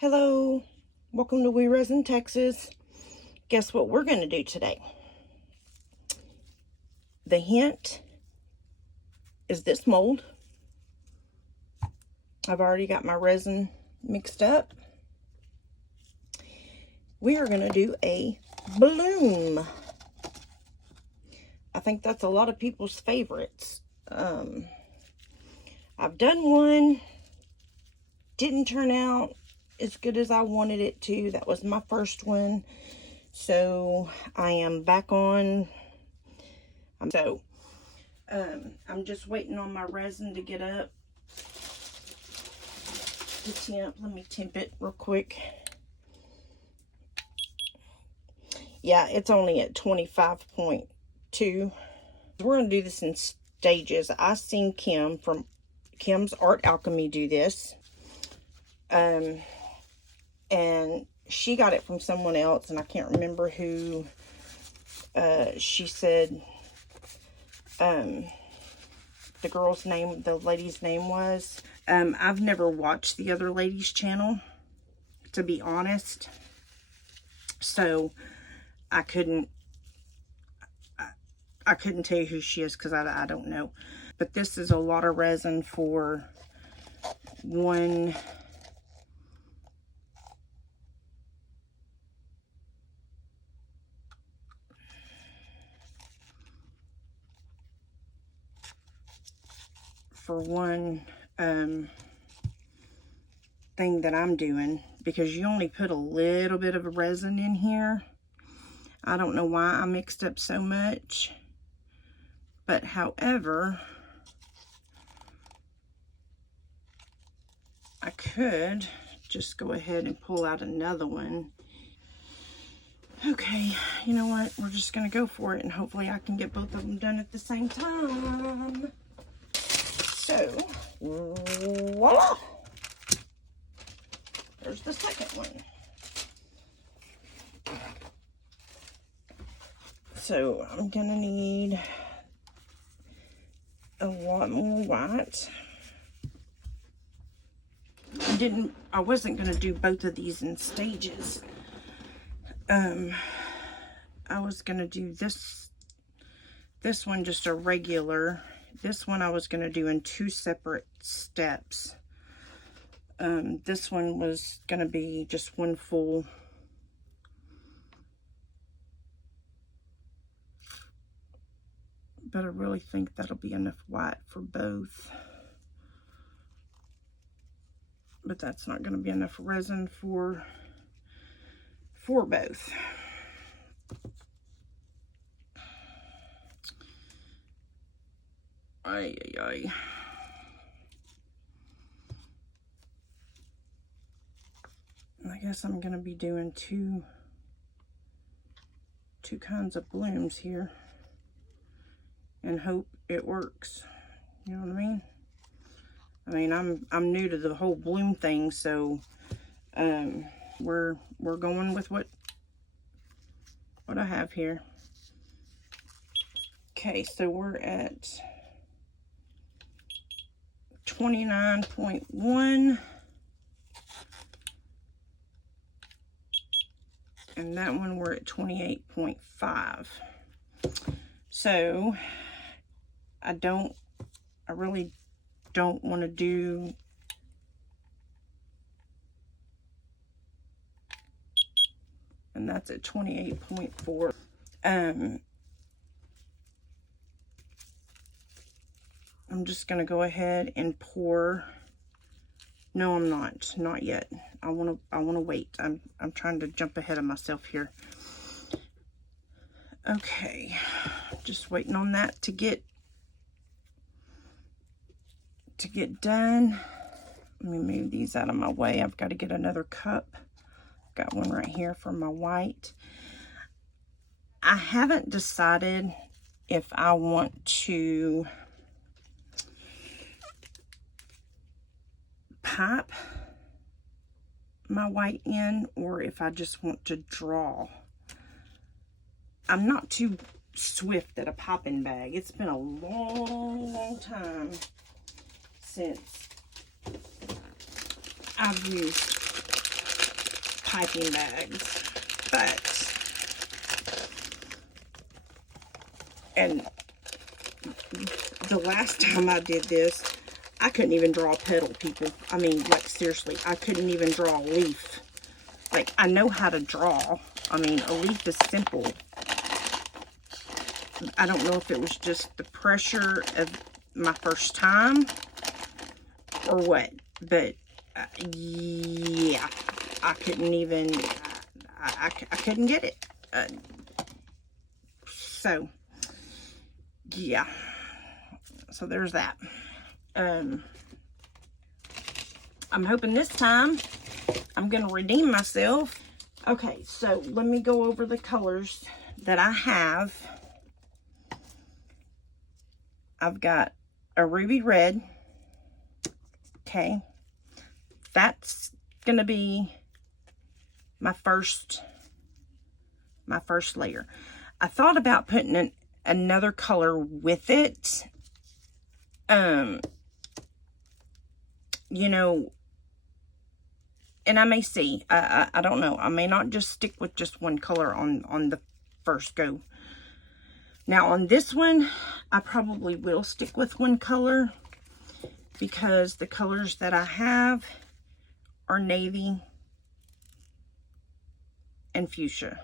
Hello, welcome to We Resin, Texas. Guess what we're going to do today? The hint is this mold. I've already got my resin mixed up. We are going to do a bloom. I think that's a lot of people's favorites. I've done one. Didn't turn out as good as I wanted it to. That was my first one. So I am back on. I'm just waiting on my resin to get up to temp. Let me temp it real quick. Yeah, it's only at 25.2. We're going to do this in stages. I seen Kim from Kim's Art Alchemy do this. And she got it from someone else, and I can't remember who. She said the lady's name was. I've never watched the other lady's channel, to be honest, so I couldn't tell you who she is, because I don't know. But this is a lot of resin for one. Thing that I'm doing, because you only put a little bit of resin in here. I don't know why I mixed up so much, but however, I could just go ahead and pull out another one. Okay, you know what? We're just gonna go for it, and hopefully I can get both of them done at the same time. So, voila! There's the second one. So, I'm gonna need a lot more white. I wasn't gonna do both of these in stages. I was gonna do this one just a regular. This one I was gonna do in 2 separate steps. This one was gonna be just one full. But I really think that'll be enough white for both. But that's not gonna be enough resin for both. Ay, ay, ay. I guess I'm gonna be doing two kinds of blooms here and hope it works. You know what I mean? I mean, I'm new to the whole bloom thing, so we're going with what I have here. Okay, so we're at 29.1. And that one we're at 28.5. So I really don't want to do and that's at 28.4. I'm just gonna go ahead and pour. No, I'm not yet. I want to wait. I'm trying to jump ahead of myself here. Okay, just waiting on that to get done. Let me move these out of my way. I've got to get another cup. Got one right here for my white. I haven't decided if I want to pipe my white in, or if I just want to draw. I'm not too swift at a popping bag. It's been a long time since I've used piping bags. But, and the last time I did this, I couldn't even draw a petal, people. I mean, like, seriously, I couldn't even draw a leaf. Like, I know how to draw. I mean, a leaf is simple. I don't know if it was just the pressure of my first time or what, but yeah, I couldn't even, I couldn't get it. So, yeah, so there's that. I'm hoping this time I'm going to redeem myself. Okay, so let me go over the colors that I have. I've got a ruby red. Okay. That's going to be my first layer. I thought about putting another color with it. You know, and I may see. I don't know. I may not just stick with just one color on the first go. Now on this one, I probably will stick with one color because the colors that I have are navy and fuchsia.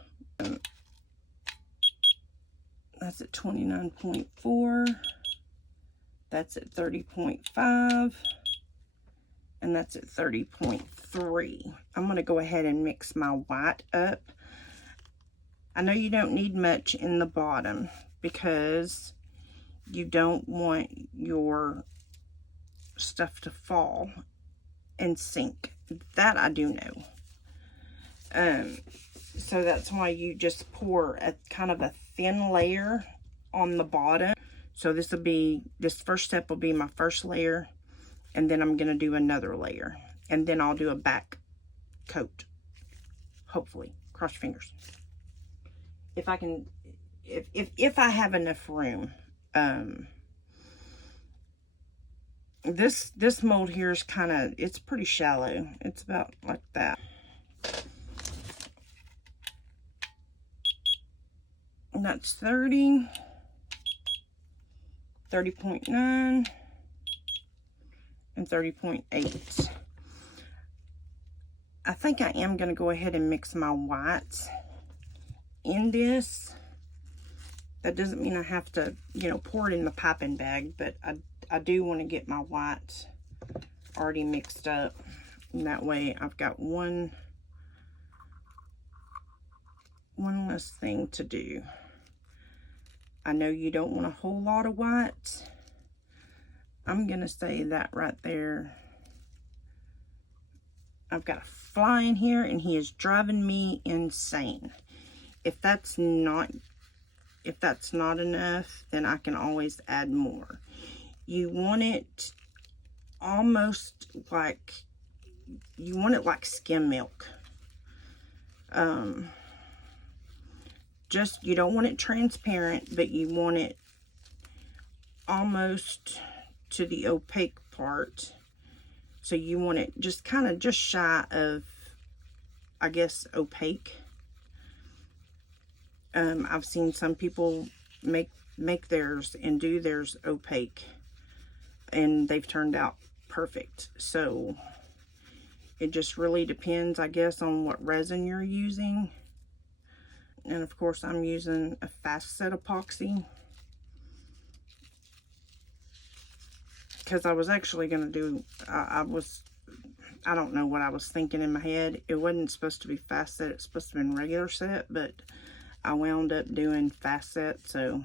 That's at 29.4. That's at 30.5. And that's at 30.3. I'm going to go ahead and mix my white up. I know you don't need much in the bottom because you don't want your stuff to fall and sink. That I do know. So that's why you just pour a kind of a thin layer on the bottom. So this first step will be my first layer, and then I'm going to do another layer, and then I'll do a back coat, hopefully. Cross your fingers. If I can, if I have enough room. This mold here is kind of, it's pretty shallow. It's about like that. And that's 30, 30.9, and 30.8. I think I am going to go ahead and mix my whites in this. That doesn't mean I have to, you know, pour it in the piping bag, but I do want to get my whites already mixed up. And that way I've got one less thing to do. I know you don't want a whole lot of whites. I'm going to say that right there. I've got a fly in here and he is driving me insane. If that's not enough, then I can always add more. You want it almost like, you want it like skim milk. Just, you don't want it transparent, but you want it almost to the opaque part. So you want it just kind of just shy of, I guess, opaque. I've seen some people make theirs and do theirs opaque, and they've turned out perfect. So it just really depends, I guess, on what resin you're using. And of course I'm using a fast set epoxy, because I was actually going to do, I don't know what I was thinking in my head. It wasn't supposed to be fast set, it's supposed to be regular set, but I wound up doing fast set, so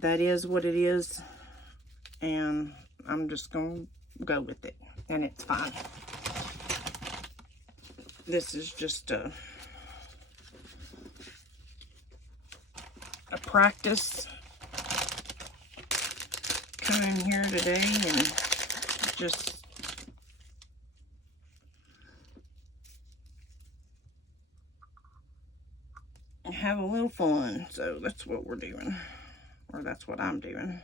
that is what it is, and I'm just going to go with it, and it's fine. This is just a practice. Come in here today and just have a little fun. So that's what we're doing, or that's what I'm doing.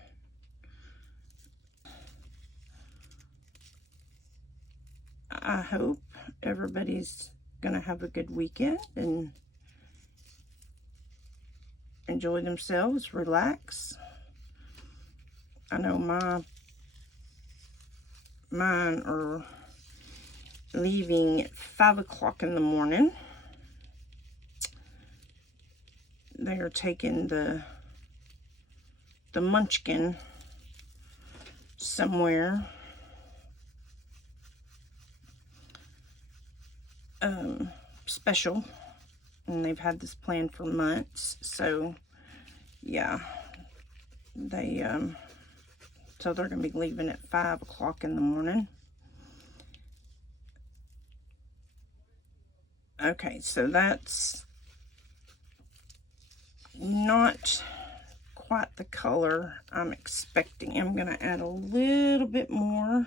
I hope everybody's gonna have a good weekend and enjoy themselves, relax. I know mine are leaving at 5 o'clock in the morning. They are taking the Munchkin somewhere. Special, and they've had this planned for months. So yeah, they so they're gonna be leaving at 5 o'clock in the morning. Okay, so that's not quite the color I'm expecting. I'm gonna add a little bit more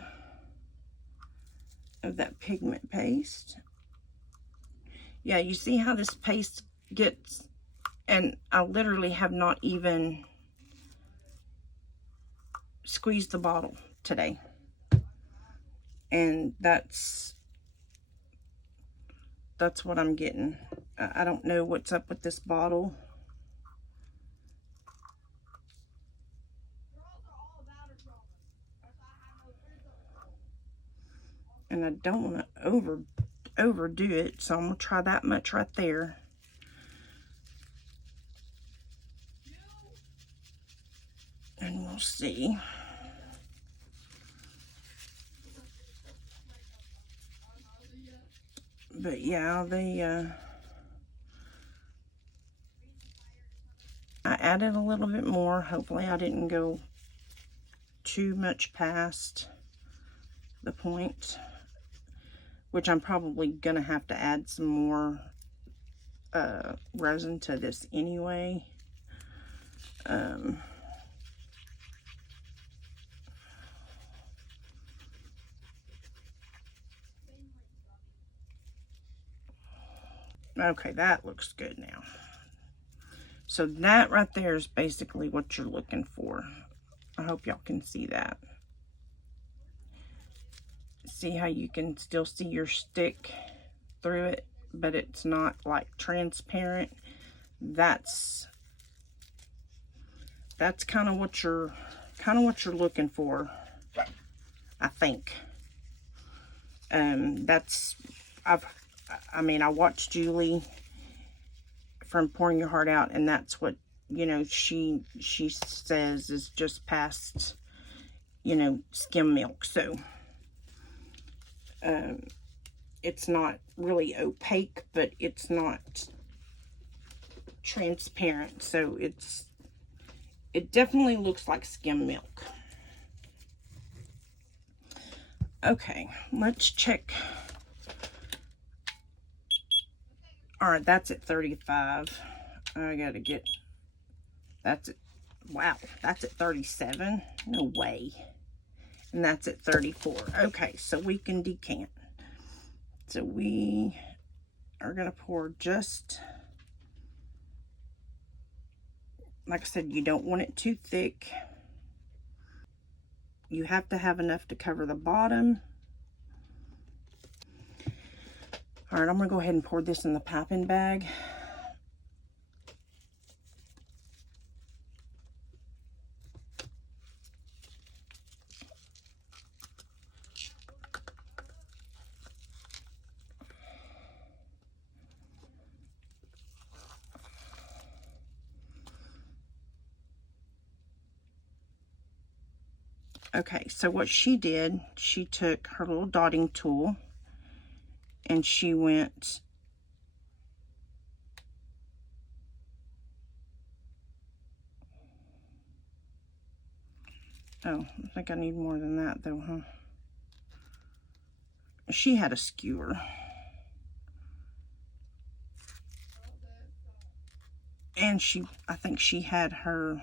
of that pigment paste. Yeah, you see how this paste gets, and I literally have not even squeezed the bottle today. And that's what I'm getting. I don't know what's up with this bottle. And I don't want to overdo it, so I'm gonna try that much right there. And we'll see. But yeah, I added a little bit more. Hopefully I didn't go too much past the point, which I'm probably gonna have to add some more resin to this anyway. Okay, that looks good now. So that right there is basically what you're looking for. I hope y'all can see that. See how you can still see your stick through it, but it's not like transparent. That's kind of what you're looking for, I think. I watched Julie from Pouring Your Heart Out, and that's what, you know, she says is just past, you know, skim milk. So it's not really opaque, but it's not transparent. So it definitely looks like skim milk. Okay, let's check. All right, that's at 35. I gotta get, that's at, wow, that's at 37. No way. And that's at 34. Okay, so we can decant. So we are gonna pour just, like I said, you don't want it too thick. You have to have enough to cover the bottom. All right, I'm gonna go ahead and pour this in the piping bag. Okay, so what she did, she took her little dotting tool and she went oh, I think I need more than that though, huh? She had a skewer. And I think she had her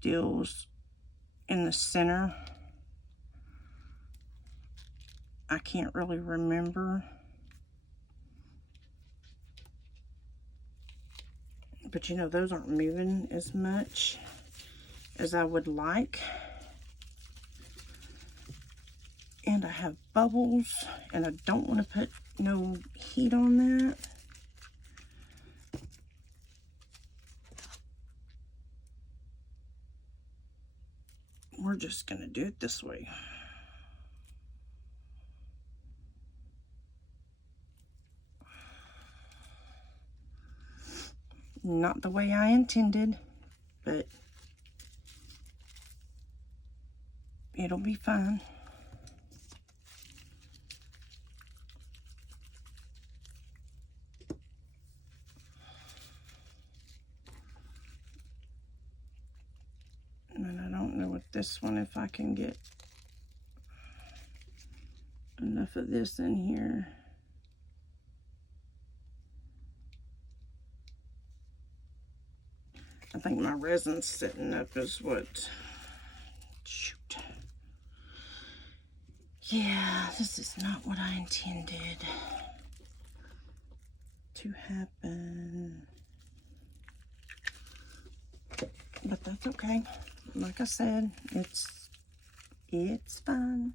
deals in the center. I can't really remember. But you know, those aren't moving as much as I would like. And I have bubbles, and I don't want to put no heat on that. We're just going to do it this way. Not the way I intended, but it'll be fine. And I don't know with this one if I can get enough of this in here. I think my resin's sitting up is what, shoot. Yeah, this is not what I intended to happen. But that's okay. Like I said, it's fine.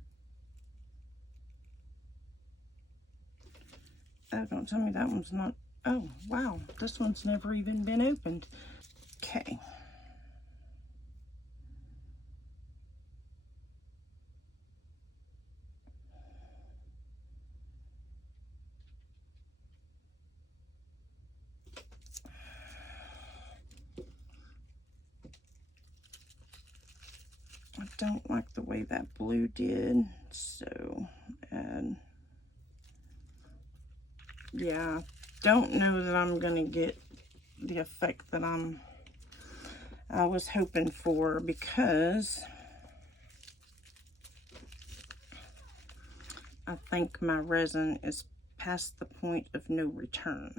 Oh, don't tell me that one's not. Oh, wow. This one's never even been opened. Okay. I don't like the way that blue did, so add. Yeah, don't know that I'm gonna get the effect that I was hoping for, because I think my resin is past the point of no return.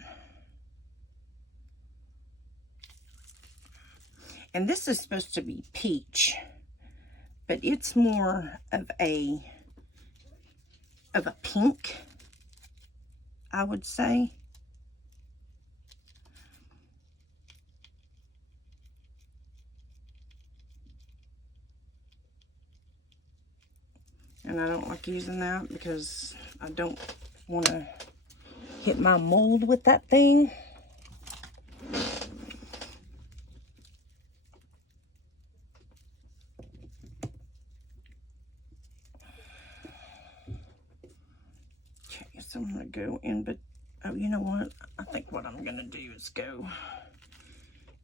And this is supposed to be peach, but it's more of a pink, I would say. And I don't like using that because I don't want to hit my mold with that thing. Okay, so I'm going to go in, but oh, you know what? I think what I'm going to do is go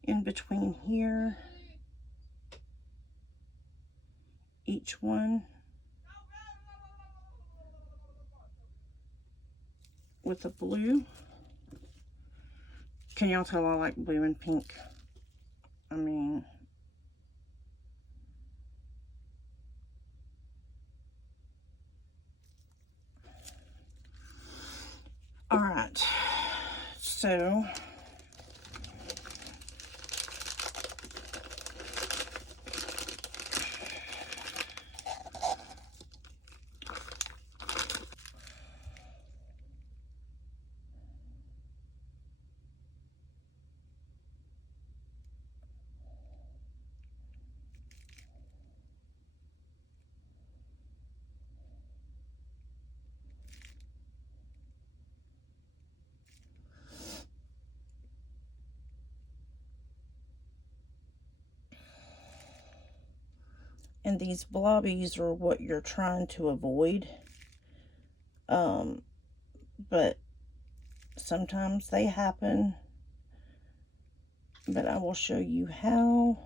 in between here, each one, with a blue. Can y'all tell I like blue and pink? I mean, all right, so and these blobbies are what you're trying to avoid. But sometimes they happen. But I will show you how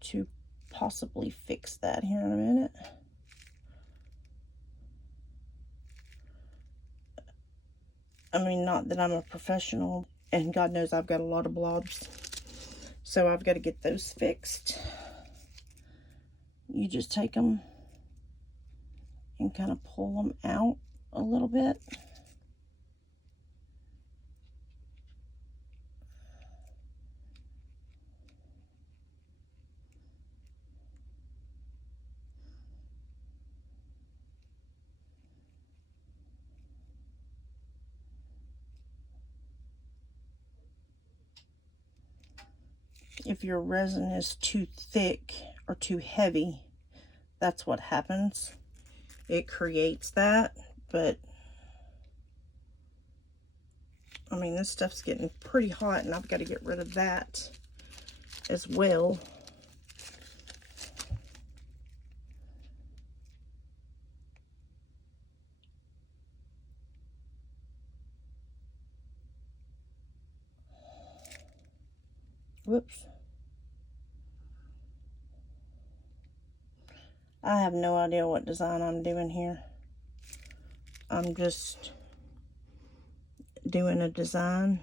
to possibly fix that here in a minute. I mean, not that I'm a professional, and God knows I've got a lot of blobs, so I've got to get those fixed. You just take them and kind of pull them out a little bit. If your resin is too thick or too heavy, that's what happens. it creates that. But I mean, this stuff's getting pretty hot, and I've got to get rid of that as well. Whoops. I have no idea what design I'm doing here. I'm just doing a design.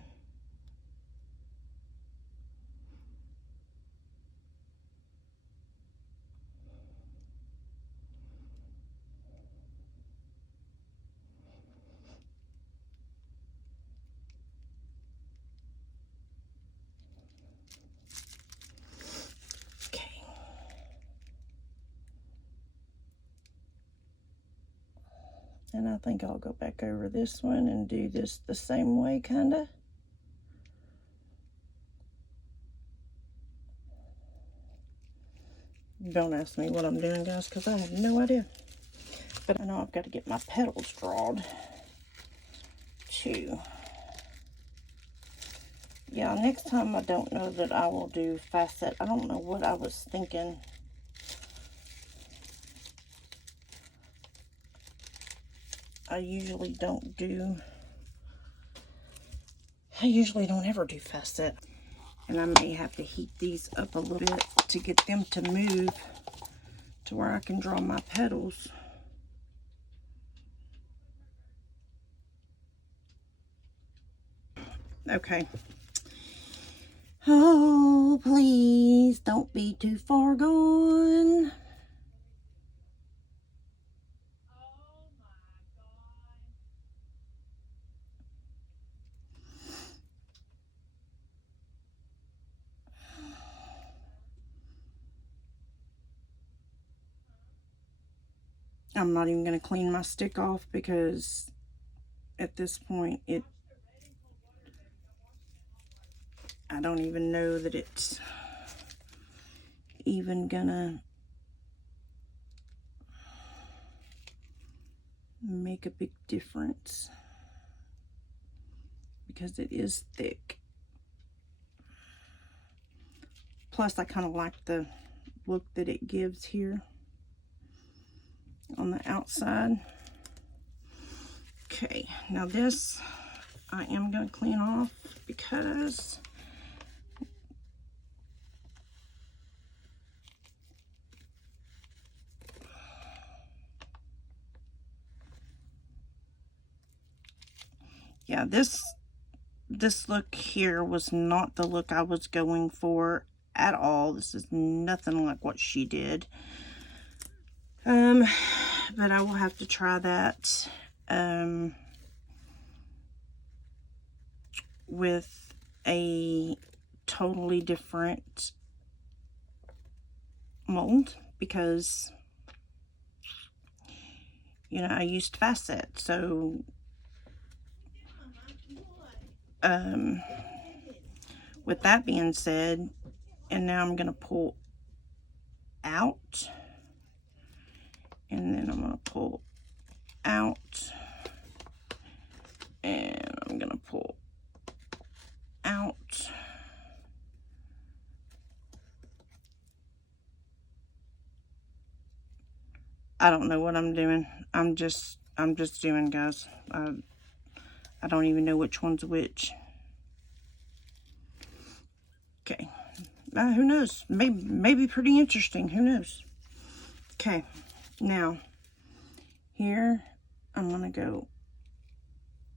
Okay. And I think I'll go back over this one and do this the same way, kind of. Don't ask me what I'm doing, guys, because I have no idea. But I know I've got to get my petals drawn too. Yeah, next time I don't know that I will do facet. I don't know what I was thinking. I usually don't ever do facet. And I may have to heat these up a little bit to get them to move to where I can draw my petals. Okay. Oh, please don't be too far gone. I'm not even going to clean my stick off because at this point I don't even know that it's even gonna make a big difference because it is thick. Plus I kind of like the look that it gives here on the outside. Okay, now this I am going to clean off because yeah, this look here was not the look I was going for at all. This is nothing like what she did. But I will have to try that with a totally different mold because, you know, I used facet. So with that being said, and now I'm going to pull out, and then I'm going to pull out, and I'm going to pull out. I don't know what I'm doing. I'm just doing, guys. I don't even know which one's which. Okay. Who knows? Maybe pretty interesting. Who knows? Okay. Now, here, I'm going to go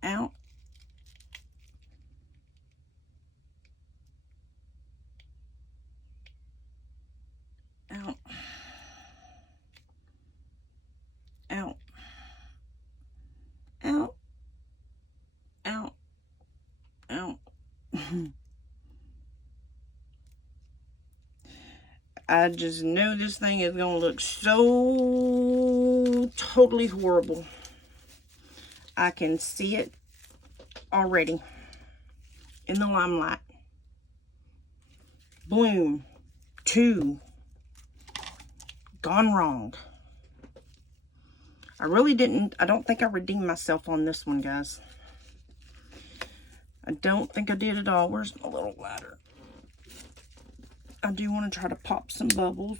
out. Out. Out. Out. Out. Out. I just know this thing is going to look so totally horrible. I can see it already in the limelight. Bloom 2 gone wrong. I really didn't, I don't think I redeemed myself on this one, guys. I don't think I did at all. Where's my little ladder? I do want to try to pop some bubbles,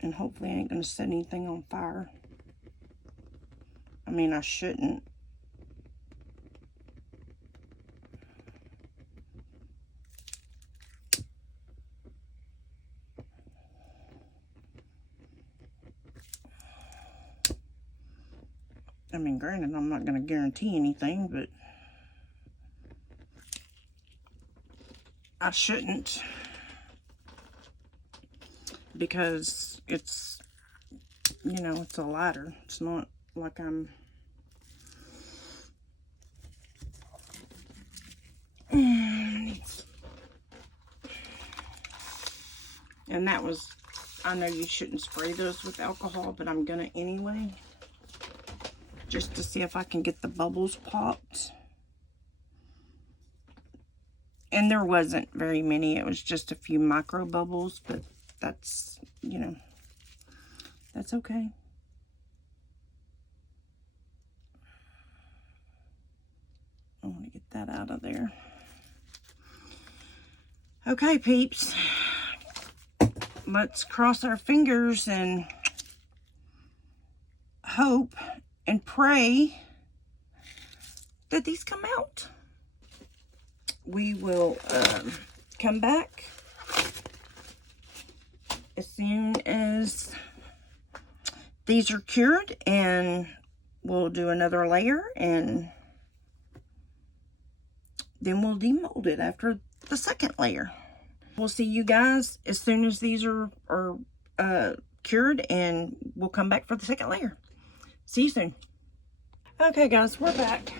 and hopefully I ain't going to set anything on fire. I mean, I shouldn't. I mean, granted, I'm not going to guarantee anything, but I shouldn't, because it's, you know, it's a ladder. It's not like I'm and that was, I know you shouldn't spray those with alcohol, but I'm gonna anyway, just to see if I can get the bubbles popped. And there wasn't very many. It was just a few micro bubbles, but that's, you know, that's okay. I want to get that out of there. Okay, peeps. Let's cross our fingers and hope and pray that these come out. We will come back as soon as these are cured, and we'll do another layer, and then we'll demold it after the second layer. We'll see you guys as soon as these are cured, and we'll come back for the second layer. See you soon. Okay, guys, we're back.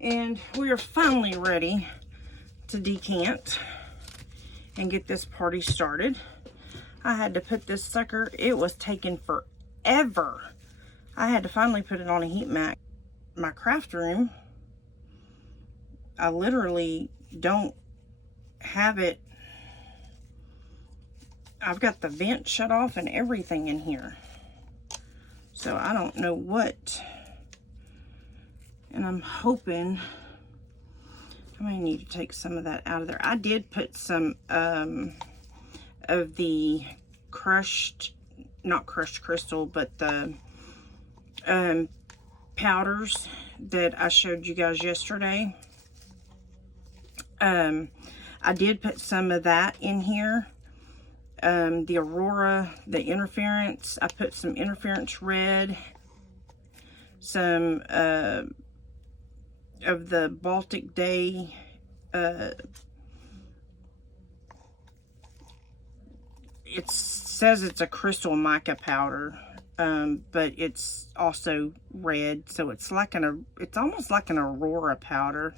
And we are finally ready to decant and get this party started. I had to put this sucker, it was taking forever. I had to finally put it on a heat mat. My craft room, I literally don't have it. I've got the vent shut off and everything in here. So I don't know what. And I'm hoping, I may need to take some of that out of there. I did put some of the crushed, not crushed crystal, but the powders that I showed you guys yesterday. I did put some of that in here. The Aurora, the interference, I put some interference red, some of the Baltic Day, it says it's a crystal mica powder, but it's also red, so it's like it's almost like an Aurora powder.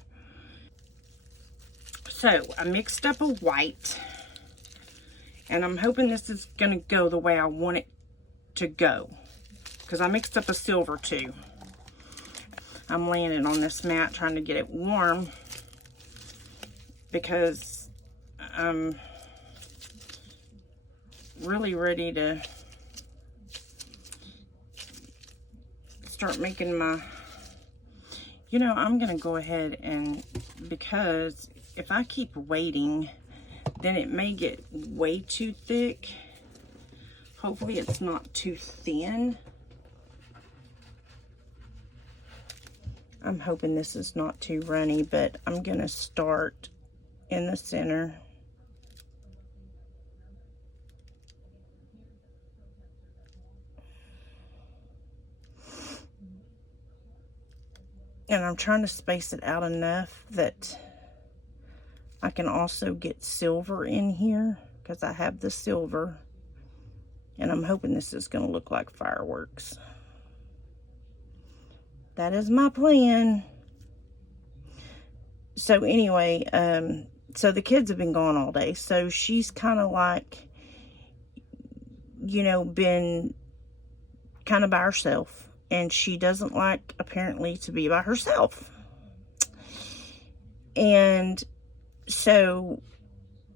So I mixed up a white, and I'm hoping this is gonna go the way I want it to go, because I mixed up a silver too. I'm laying it on this mat trying to get it warm, because I'm really ready to start making my, you know, I'm gonna go ahead and, because if I keep waiting, then it may get way too thick. Hopefully it's not too thin. I'm hoping this is not too runny, but I'm gonna start in the center. And I'm trying to space it out enough that I can also get silver in here, because I have the silver. And I'm hoping this is gonna look like fireworks. That is my plan. So anyway, so the kids have been gone all day. So she's kind of like, you know, been kind of by herself. And she doesn't like, apparently, to be by herself. And so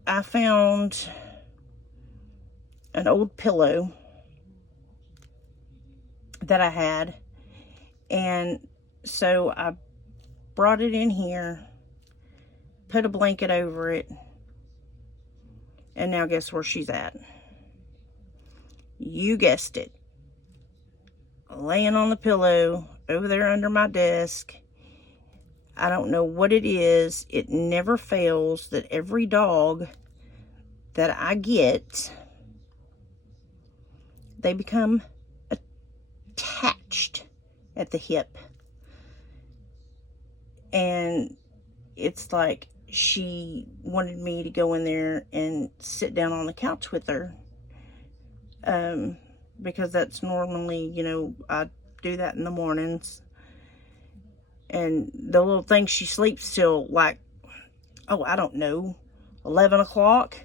I found an old pillow that I had. And so I brought it in here, put a blanket over it, and now guess where she's at? You guessed it. Laying on the pillow over there under my desk. I don't know what it is. It never fails that every dog that I get, they become attached at the hip. And it's like she wanted me to go in there and sit down on the couch with her. Because that's normally, you know, I do that in the mornings. And the little thing, she sleeps till like, oh, I don't know, 11 o'clock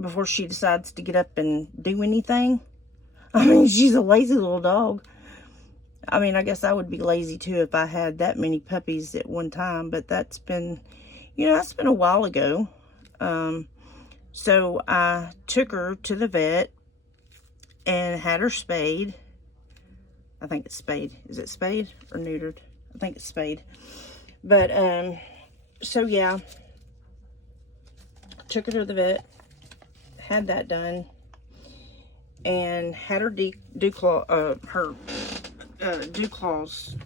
before she decides to get up and do anything. I mean, she's a lazy little dog. I mean, I guess I would be lazy too if I had that many puppies at one time, but that's been, you know, that's been a while ago. So I took her to the vet and had her spayed. I think it's spayed. Is it spayed or neutered? I think it's spayed. But, so yeah, took her to the vet, had that done, and had her dew claws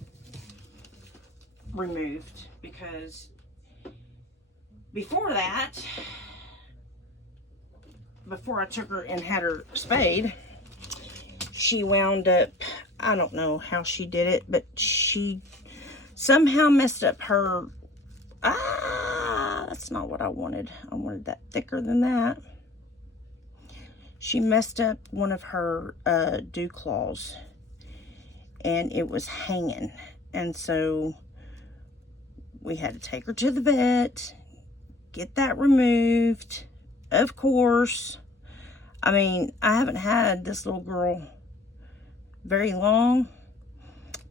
removed, because before that, before I took her and had her spayed, she wound up, I don't know how she did it, but she somehow messed up her, that's not what I wanted. I wanted that thicker than that. She messed up one of her dew claws, and it was hanging. And so we had to take her to the vet, get that removed. Of course, I mean, I haven't had this little girl very long,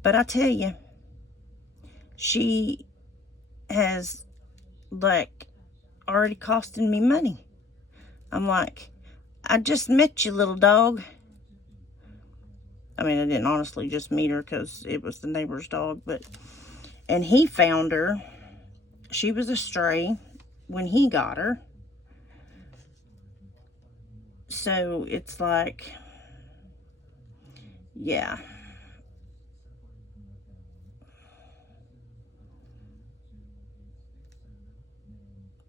but I tell you, she has like already costing me money. I'm like, I just met you, little dog. I mean, I didn't honestly just meet her because it was the neighbor's dog, but, and he found her. She was a stray when he got her. So it's like, yeah.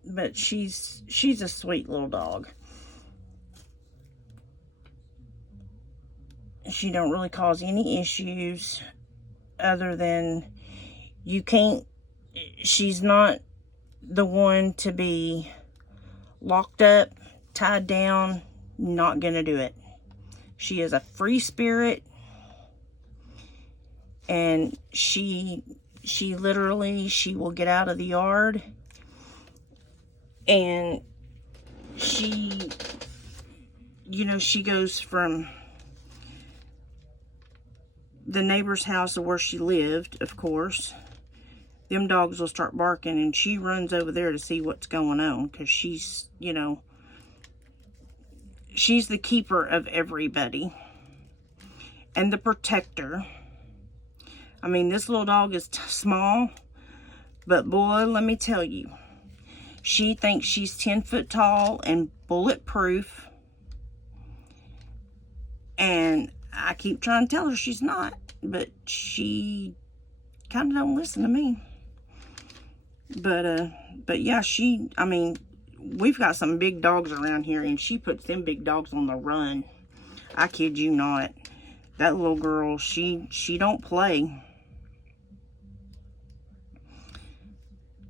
But she's a sweet little dog. She don't really cause any issues other than you can't, she's not the one to be locked up, tied down, not gonna do it. She is a free spirit, and she literally, she will get out of the yard, and she, you know, she goes from the neighbor's house to where she lived, of course. Them dogs will start barking, and she runs over there to see what's going on, because she's, you know, she's the keeper of everybody and the protector. I mean, this little dog is small, but boy, let me tell you, she thinks she's 10 foot tall and bulletproof, and I keep trying to tell her she's not, but she kind of don't listen to me. But yeah, I mean, we've got some big dogs around here, and she puts them big dogs on the run. I kid you not. That little girl, she don't play.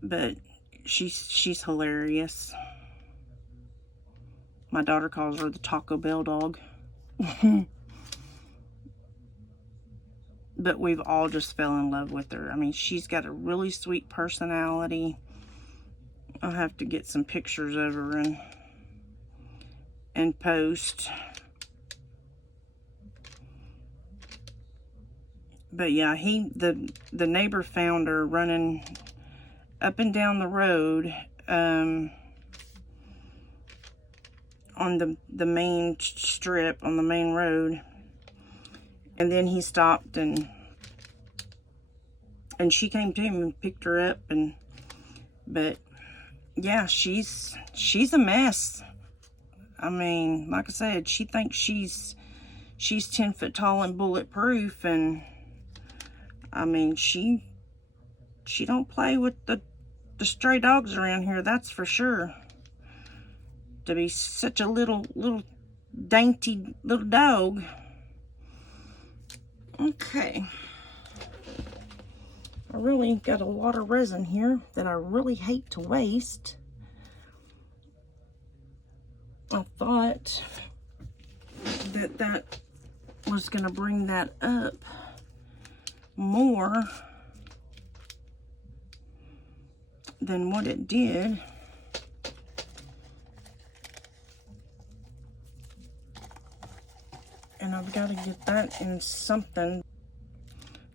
But she's hilarious. My daughter calls her the Taco Bell dog. But we've all just fell in love with her. I mean, she's got a really sweet personality. I'll have to get some pictures of her and post. But yeah, the neighbor found her running up and down the road on the main strip, on the main road. And then he stopped, and she came to him and picked her up, but yeah, she's a mess. I mean, like I said, she thinks she's 10 foot tall and bulletproof, and I mean, she don't play with the stray dogs around here, that's for sure. To be such a little dainty little dog. Okay. I really got a lot of resin here that I really hate to waste. I thought that was going to bring that up more than what it did. And I've got to get that in something.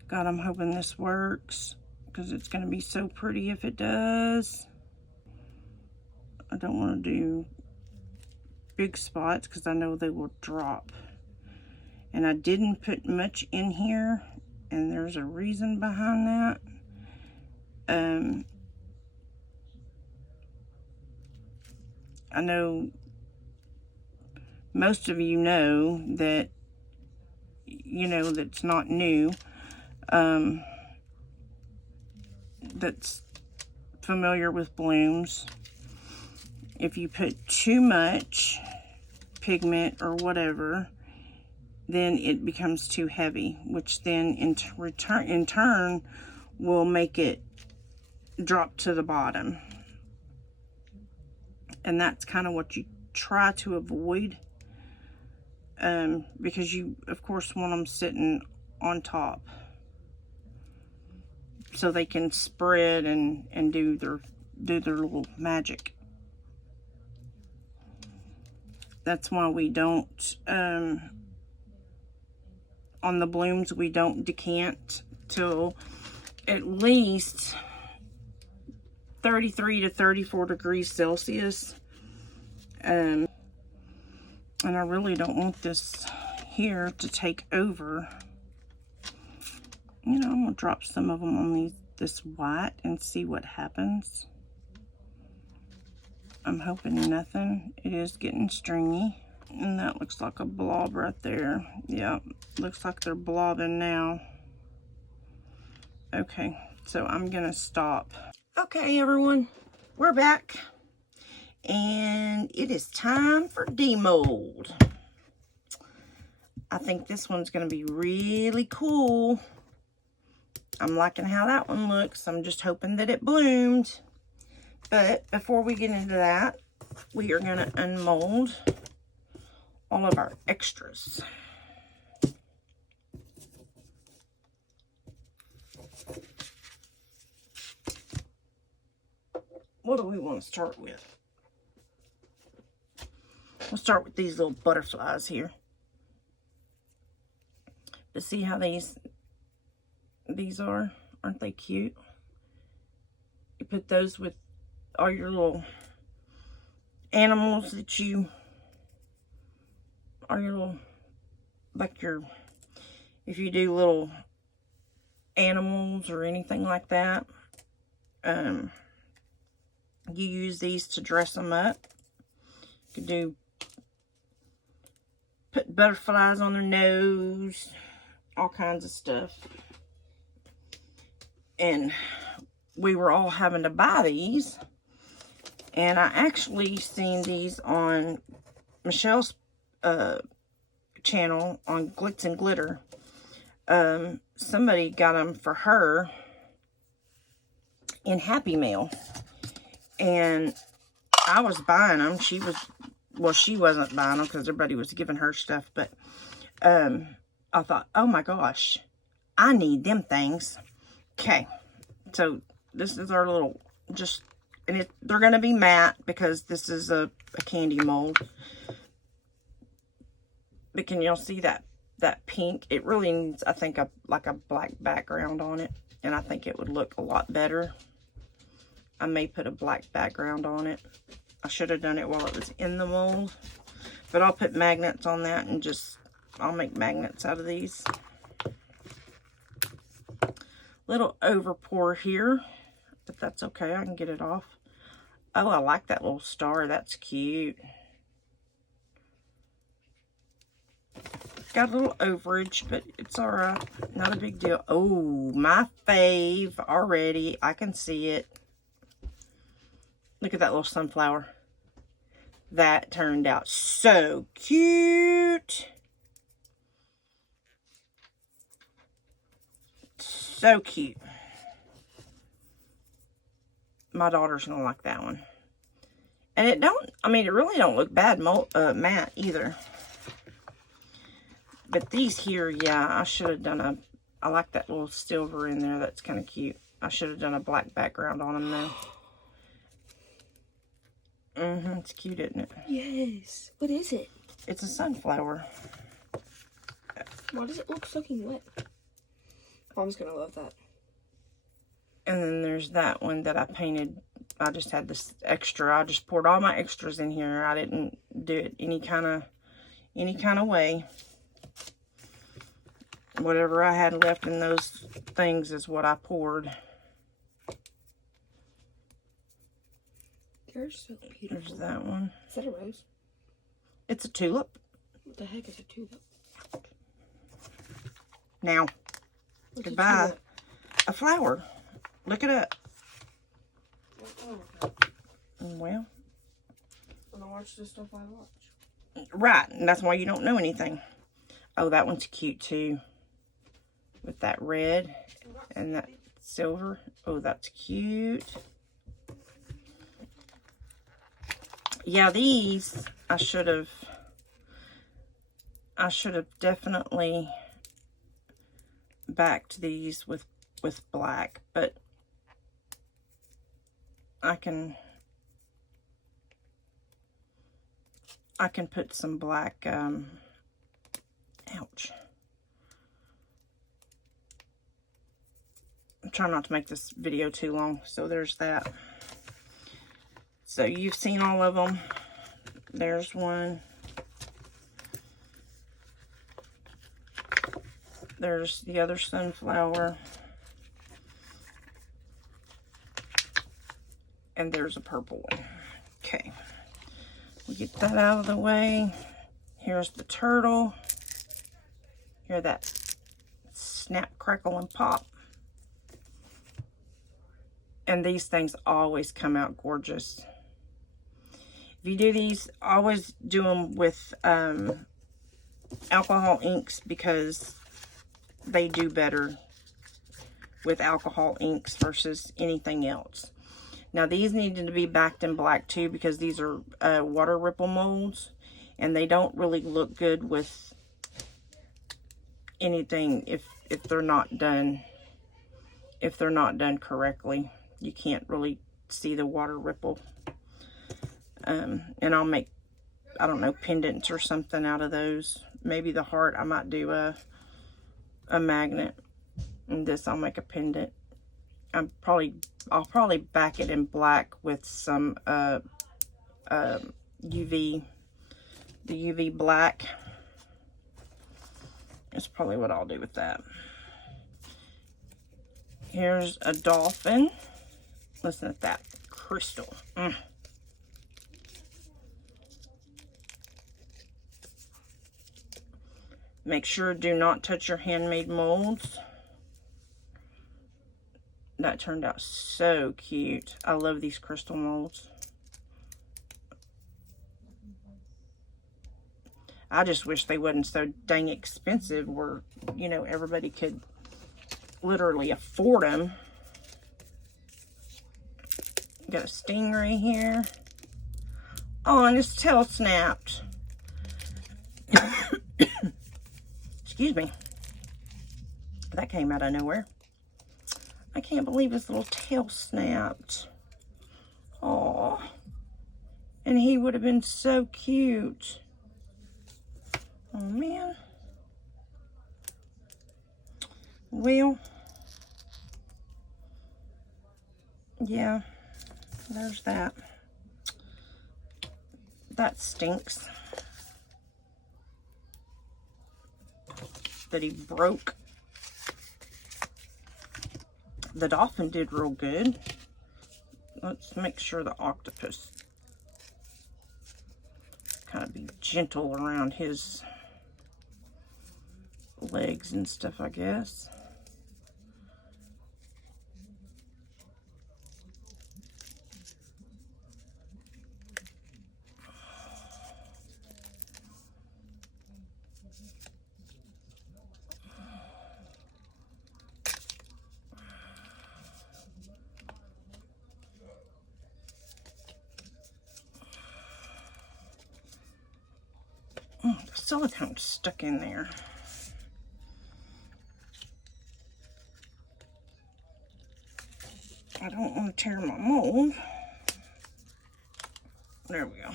God, I'm hoping this works, because it's going to be so pretty if it does. I don't want to do big spots because I know they will drop. And I didn't put much in here, and there's a reason behind that. I know most of you know that, that's not new. That's familiar with blooms. If you put too much pigment or whatever, then it becomes too heavy, which then in turn will make it drop to the bottom. And that's kind of what you try to avoid, because you of course want them sitting on top so they can spread and do their little magic. That's why we don't, on the blooms, we don't decant till at least 33 to 34 degrees Celsius. And I really don't want this here to take over. I'm gonna drop some of them on this white and see what happens. I'm hoping nothing. It is getting stringy. And that looks like a blob right there. Yeah, looks like they're blobbing now. Okay, so I'm gonna stop. Okay, everyone, we're back. And it is time for demold. I think this one's gonna be really cool. I'm liking how that one looks. I'm just hoping that it bloomed. But before we get into that, we are going to unmold all of our extras. What do we want to start with? We'll start with these little butterflies here. To see how these are. Aren't they cute? You put those with all your little animals that you are your little, like your, if you do little animals or anything like that, you use these to dress them up. You could put butterflies on their nose, all kinds of stuff. And we were all having to buy these. And I actually seen these on Michelle's channel on Glitz and Glitter. Somebody got them for her in Happy Mail. And I was buying them. She wasn't buying them because everybody was giving her stuff. But I thought, oh my gosh, I need them things. Okay, so this is our little, they're going to be matte because this is a candy mold. But can y'all see that pink? It really needs, I think, like a black background on it. And I think it would look a lot better. I may put a black background on it. I should have done it while it was in the mold. But I'll put magnets on that and I'll make magnets out of these. little over pour here, but that's okay. I can get it off. Oh, I like that little star. That's cute. Got a little overage, but it's all right. Not a big deal. Oh, my fave already. I can see it. Look at that little sunflower. That turned out so cute. So cute. My daughter's gonna like that one. And it don't, I mean, it really don't look bad matte either. But these here, yeah, I should have done I like that little silver in there. That's kind of cute. I should have done a black background on them though. It's cute, isn't it? Yes. What is it? It's a sunflower. Why does it look soaking wet? Mom's gonna love that. And then there's that one that I painted. I just had this extra. I just poured all my extras in here. I didn't do it any kind of way. Whatever I had left in those things is what I poured. They're so beautiful. There's that one. Is that a rose? It's a tulip. What the heck is a tulip? Now, What's goodbye. A flower. Look it up. Well, when I watch the stuff I watch. Right, and that's why you don't know anything. Oh, that one's cute too. With that red and that silver. Oh, that's cute. Yeah, these I should have definitely backed these with black, but I can put some black, ouch. I'm trying not to make this video too long, so there's that. So you've seen all of them. There's one. There's the other sunflower. And there's a purple one. Okay. We'll get that out of the way. Here's the turtle. Hear that snap, crackle, and pop. And these things always come out gorgeous. If you do these, always do them with alcohol inks because they do better with alcohol inks versus anything else. Now these needed to be backed in black too because these are water ripple molds and they don't really look good with anything if they're not done correctly. You can't really see the water ripple. And I'll make, I don't know, pendants or something out of those. Maybe the heart, I might do a magnet. And this, I'll make a pendant. I'll probably back it in black with some UV, the UV black. That's probably what I'll do with that. Here's a dolphin. Listen to that crystal. Make sure do not touch your handmade molds. That turned out so cute. I love these crystal molds. I just wish they wasn't so dang expensive where, you know, everybody could literally afford them. Got a stingray here. Oh, and his tail snapped. Excuse me. That came out of nowhere. I can't believe his little tail snapped. Aw. And he would have been so cute. Oh, man. Well, yeah, there's that. That stinks. That he broke. the dolphin did real good. Let's make sure the octopus kind of be gentle around his legs and stuff, I guess. Oh, the silicone's stuck in there. I don't want to tear my mold. There we go.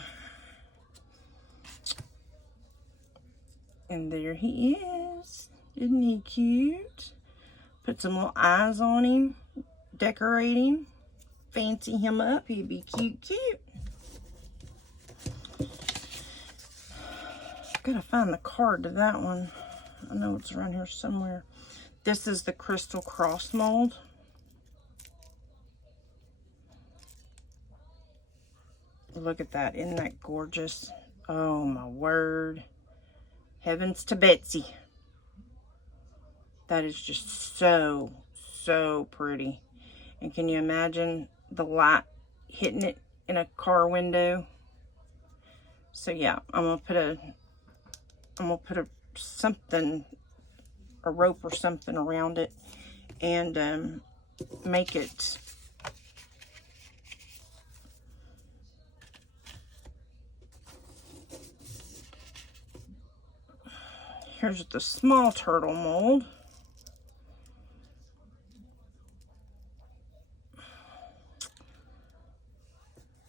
And there he is. Isn't he cute? Put some little eyes on him. Decorate him. Fancy him up. He'd be cute, cute. Gotta find the card to that one. I know it's around here somewhere. This is the Crystal Cross mold. Look at that. Isn't that gorgeous? Oh my word. Heavens to Betsy. That is just so, so pretty. And can you imagine the light hitting it in a car window? So yeah, I'm gonna put a something, a rope or something around it, and make it here's the small turtle mold.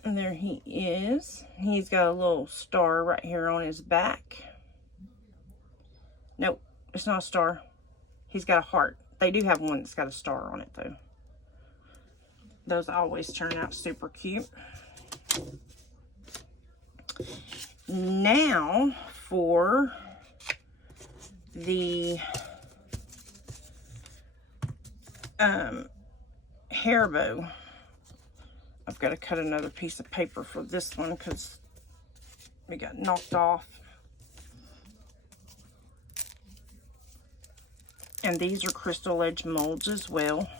And there he is. He's got a little star right here on his back. Nope, it's not a star. He's got a heart. They do have one that's got a star on it, though. Those always turn out super cute. Now for the hair bow. I've got to cut another piece of paper for this one because we got knocked off. And these are crystal edge molds as well.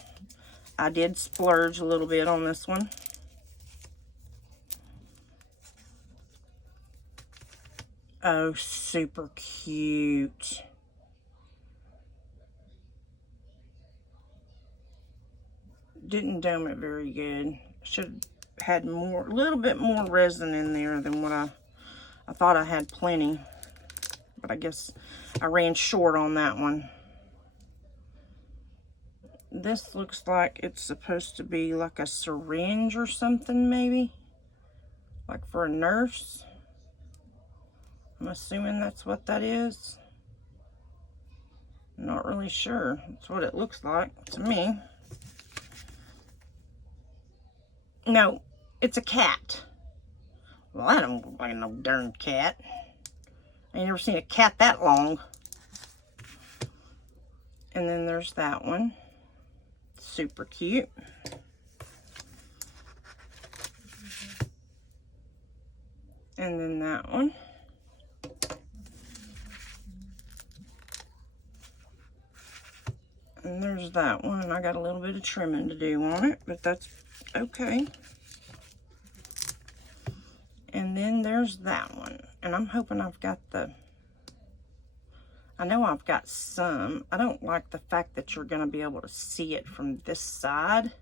I did splurge a little bit on this one. Oh, super cute. Didn't dome it very good. Should have had more, a little bit more resin in there than what I thought I had plenty. But I guess I ran short on that one. This looks like it's supposed to be like a syringe or something, maybe. Like for a nurse. I'm assuming that's what that is. I'm not really sure. That's what it looks like to me. No, it's a cat. Well, I don't look like no darn cat. I ain't never seen a cat that long. And then there's that one. Super cute. And then that one. And there's that one. And I got a little bit of trimming to do on it, but that's okay. And then there's that one. And I'm hoping I've got the... I know I've got some. I don't like the fact that you're going to be able to see it from this side.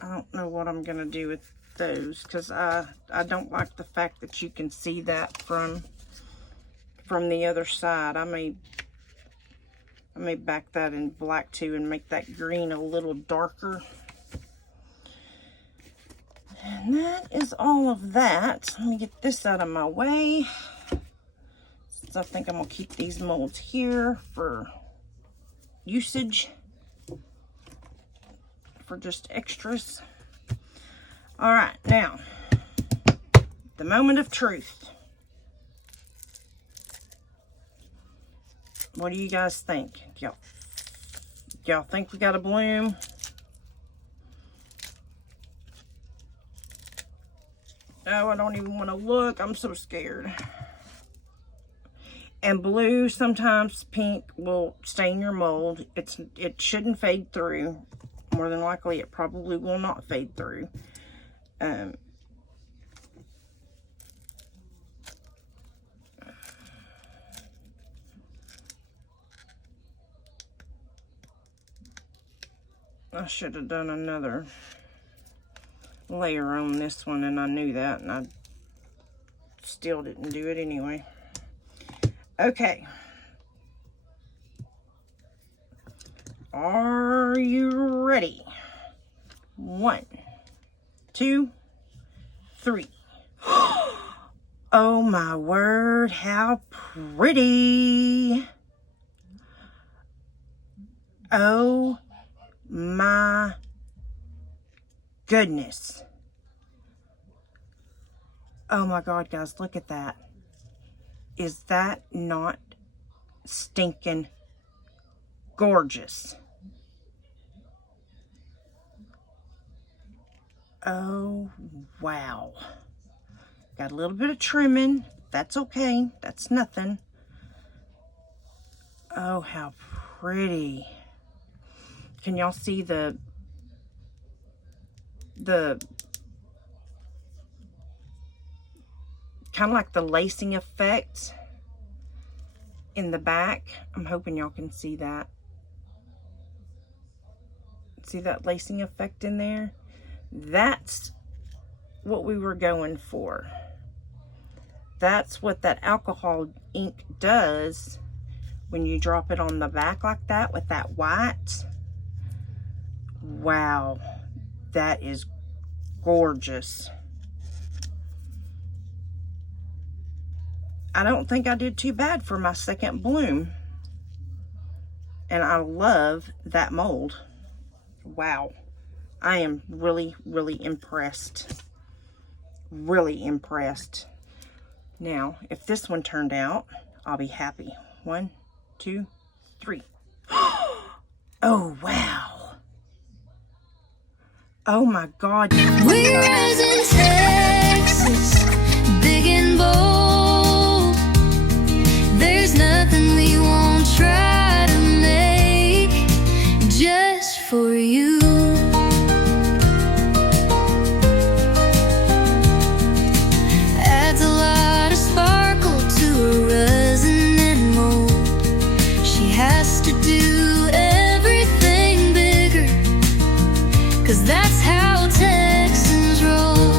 I don't know what I'm going to do with those because I don't like the fact that you can see that from the other side. I may back that in black too and make that green a little darker. And that is all of that. Let me get this out of my way. Since I think I'm going to keep these molds here for usage. For just extras. Alright, now. The moment of truth. What do you guys think? Y'all think we got a bloom? Oh, I don't even want to look. I'm so scared. And blue, sometimes pink will stain your mold. It shouldn't fade through. More than likely, it probably will not fade through. I should have done another layer on this one, and I knew that, and I still didn't do it anyway. Okay. Are you ready? 1, 2, 3. Oh my word, how pretty. Oh my goodness. Oh my God, guys, look at that. Is that not stinking gorgeous? Oh, wow. Got a little bit of trimming. That's okay. That's nothing. Oh, how pretty. Can y'all see the kind of like the lacing effect in the back? I'm hoping y'all can see that. See that lacing effect in there? That's what we were going for. That's what that alcohol ink does when you drop it on the back like that with that white. Wow, that is gorgeous. I don't think I did too bad for my second bloom. And I love that mold. Wow. I am really, really impressed. Really impressed. Now, if this one turned out, I'll be happy. 1, 2, 3. Oh, wow. Oh my God. We rise in Texas, big and bold. There's nothing we won't try to make just for you. Adds a lot of sparkle to a resin and mold. She has to do everything bigger, 'cause that's how Texans roll.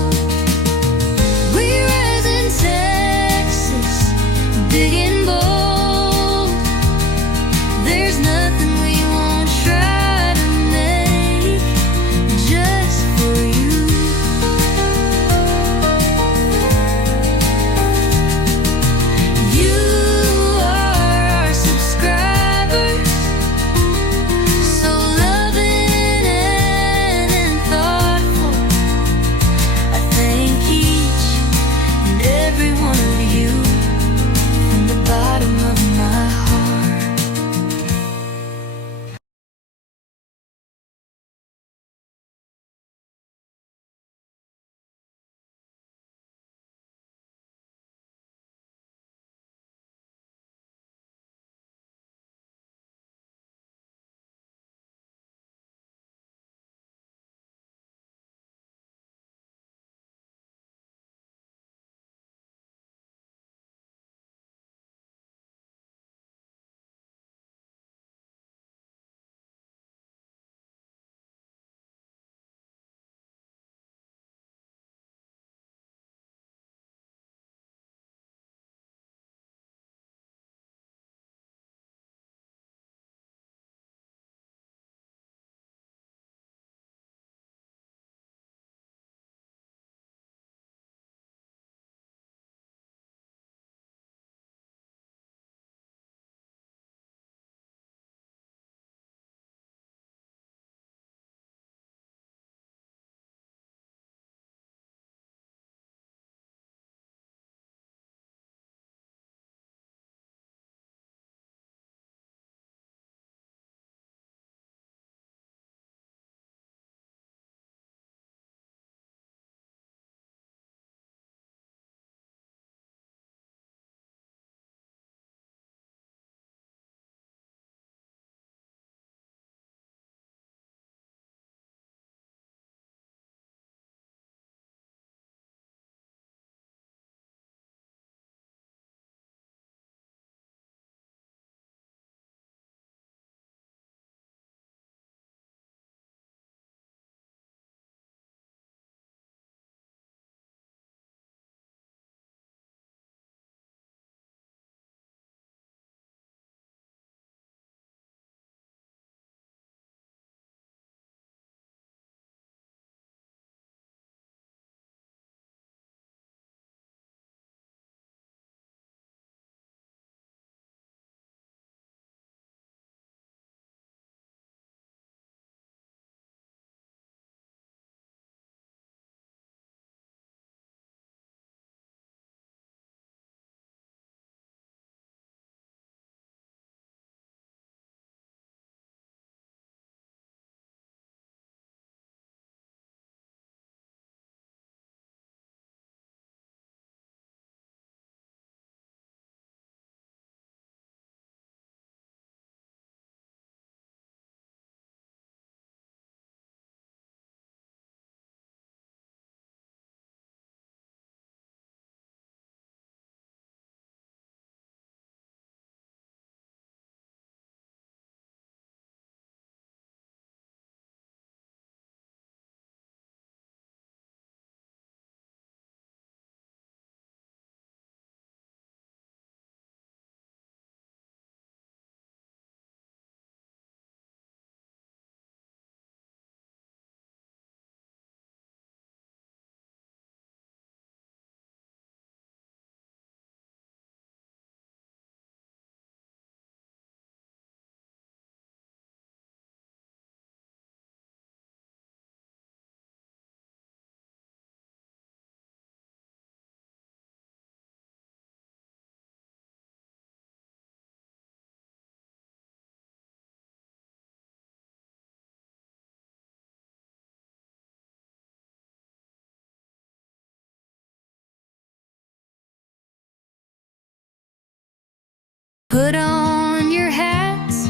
Put on your hats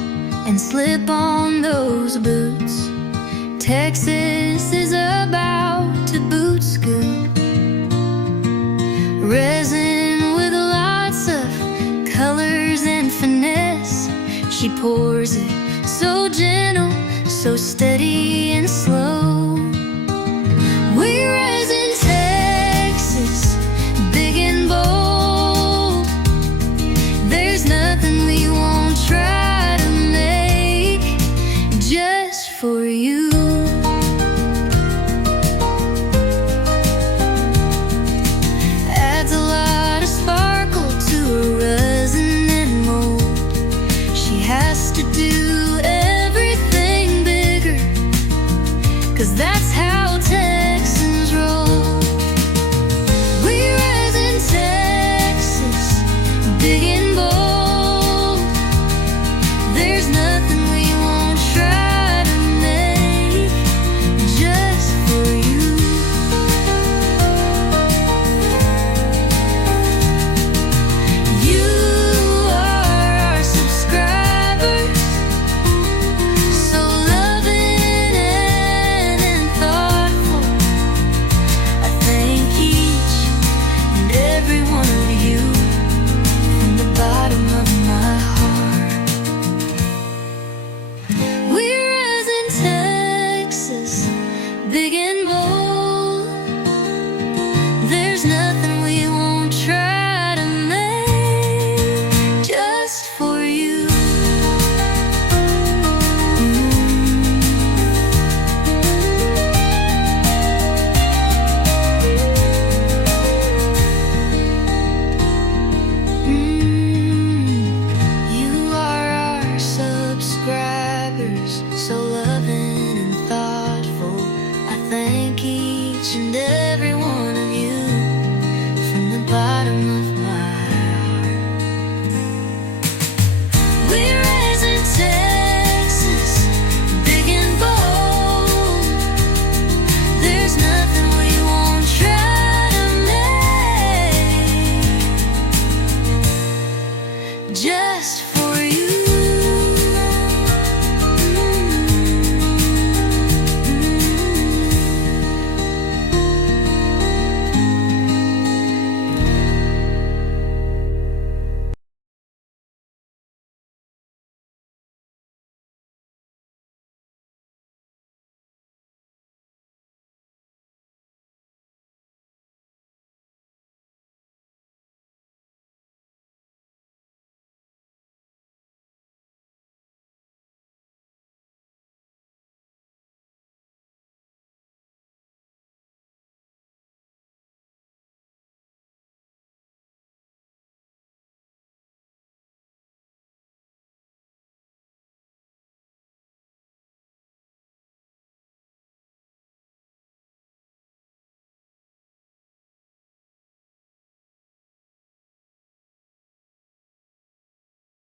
and slip on those boots. Texas is about to boot scoot. Resin with lots of colors and finesse. She pours it so gentle, so steady and slow.